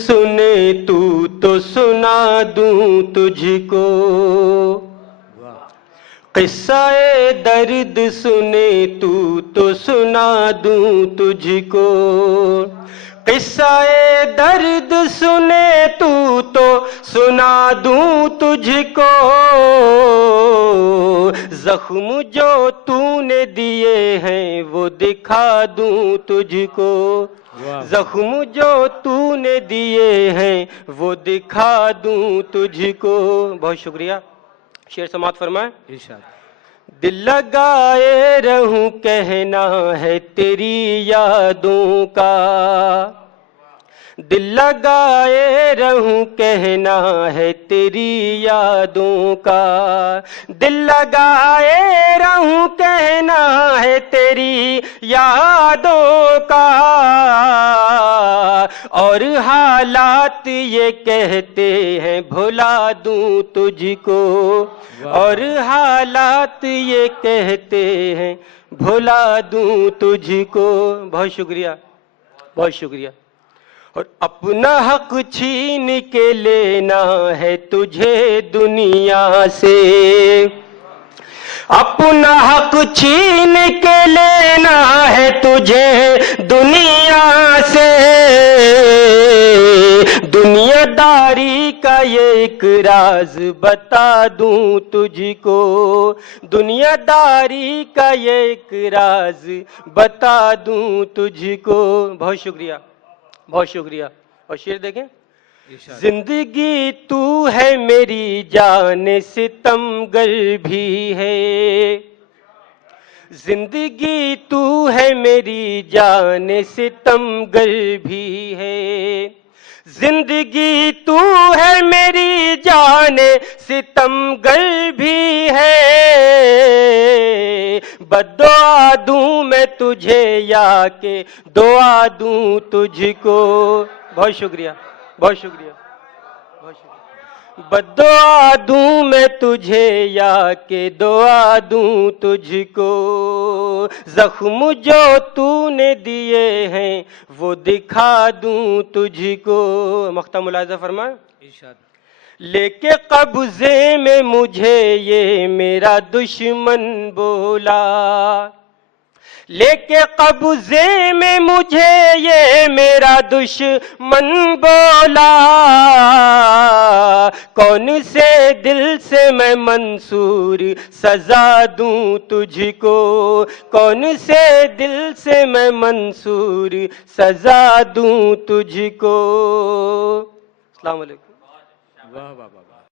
सुने तू तो सुना दूं तुझको, किस्सा-ए दर्द सुने तू तो सुना दूं तुझको, किस्सा-ए दर्द सुने तू तो सुना दूं तुझको, जख्म जो तूने दिए हैं वो दिखा दूं तुझको, जख्म जो तूने दिए हैं वो दिखा दूं तुझको। बहुत शुक्रिया। शेर समाप्त फरमाए। दिल लगाए रहूं कहना है तेरी यादों का, दिल लगाए रहूं कहना है तेरी यादों का, दिल लगाए रहूं कहना है तेरी यादों का, और हालात ये कहते हैं भुला दूं तुझको, और हालात ये कहते हैं भुला दूं तुझको। बहुत शुक्रिया, बहुत शुक्रिया। और अपना हक छीन के लेना है तुझे दुनिया से, अपना हक छीन के लेना है तुझे दुनिया से, दुनियादारी का ये एक राज बता दूं तुझको, दुनियादारी का ये एक राज बता दूं तुझको। बहुत शुक्रिया, बहुत शुक्रिया। और शेर देखें। जिंदगी तू है मेरी जान सितमगर भी है, जिंदगी तू है मेरी जान सितमगर भी है, जिंदगी तू है मेरी जान सितमगर भी है, बद्दुआ दूं मैं तुझे या के दुआ दूं तुझको। बहुत शुक्रिया, बहुत शुक्रिया, बहुत शुक्रिया। बद्दुआ दूं मैं तुझे या के दुआ दूं तुझको, जख्म जो तूने दिए हैं वो दिखा दूं तुझको। मख्ता मुलाहिज़ा फरमाए। लेके कब्जे में मुझे ये मेरा दुश्मन बोला, लेके कब्जे में मुझे ये मेरा दुश्मन बोला, कौन से दिल से मैं मंसूर सजा दूं तुझको, कौन से दिल से मैं मंसूर सजा दूं तुझको। अस्सलाम वालेकुम। वाह वाह वाह।